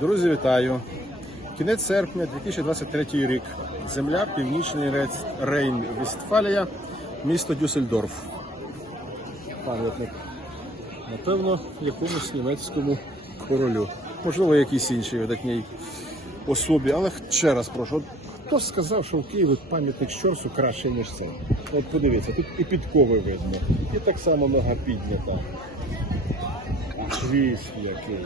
Друзі, вітаю! Кінець серпня 2023 рік. Земля Північний Рейн Вестфалія, місто Дюссельдорф. Пам'ятник. Напевно, якомусь німецькому королю. Можливо, якійсь іншій видатній особі. Але ще раз прошу, хто сказав, що в Києві пам'ятник Щорсу краще, ніж це? От подивіться, тут і підкови видно, і так само нога піднята. Хвіст який.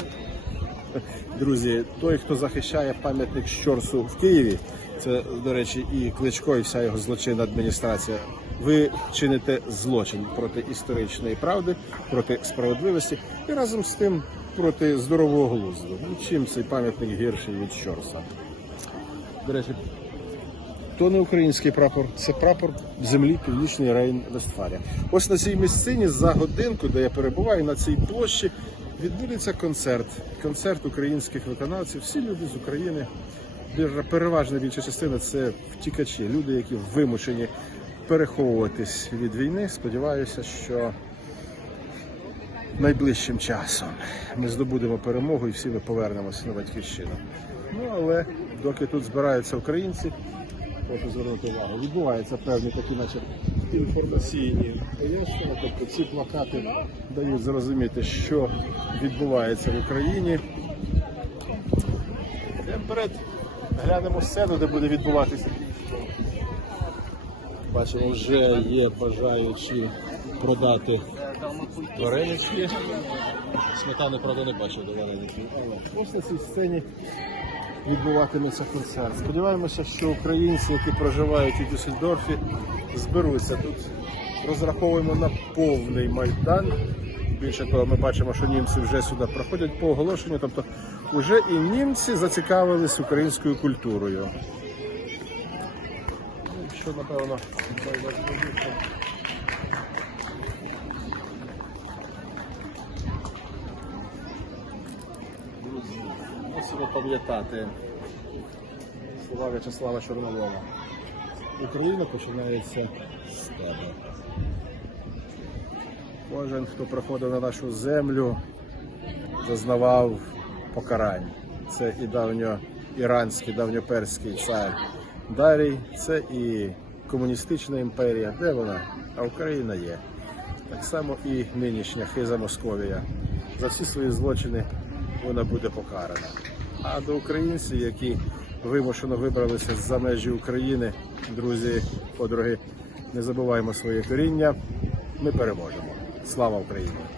Друзі, той, хто захищає пам'ятник Щорсу в Києві, це, до речі, і Кличко, і вся його злочинна адміністрація. Ви чините злочин проти історичної правди, проти справедливості і разом з тим проти здорового глузду. Ну, чим цей пам'ятник гірший від Щорса? До речі, то не український прапор, це прапор землі Північний Рейн Вестфалія. Ось на цій місцині за годинку, де я перебуваю, на цій площі відбудеться концерт. Концерт українських виконавців. Всі люди з України. Переважна більша частина це втікачі, люди, які вимушені переховуватись від війни. Сподіваюся, що найближчим часом ми здобудемо перемогу і всі ми повернемося на батьківщину. Ну але доки тут збираються українці, прошу звернути увагу, відбуваються певні такі, наче інформаційні пояснення. Тобто ці плакати дають зрозуміти, що відбувається в Україні. Йдемо вперед, глянемо сцену, де буде відбуватися. Бачимо, вже є бажаючі продати варенички. Сметани, правда, не бачив до вареників. Але ось на цій сцені відбуватиметься концерт. Сподіваємося, що українці, які проживають у Дюссельдорфі, зберуться тут. Розраховуємо на повний майдан. Більше того, ми бачимо, що німці вже сюди проходять по оголошенню. Тобто, вже і німці зацікавились українською культурою. Що, напевно, мусимо пам'ятати слова В'ячеслава Чорновола. Україна починається з тебе. Кожен, хто приходив на нашу землю, зазнавав покарань. Це і давньоіранський, давньоперський цар Дарій, це і комуністична імперія. Де вона? А Україна є. Так само і нинішня хиза Московія. За всі свої злочини вона буде покарана. А до українців, які вимушено вибралися за межі України, друзі, подруги, не забуваємо своє коріння. Ми переможемо. Слава Україні!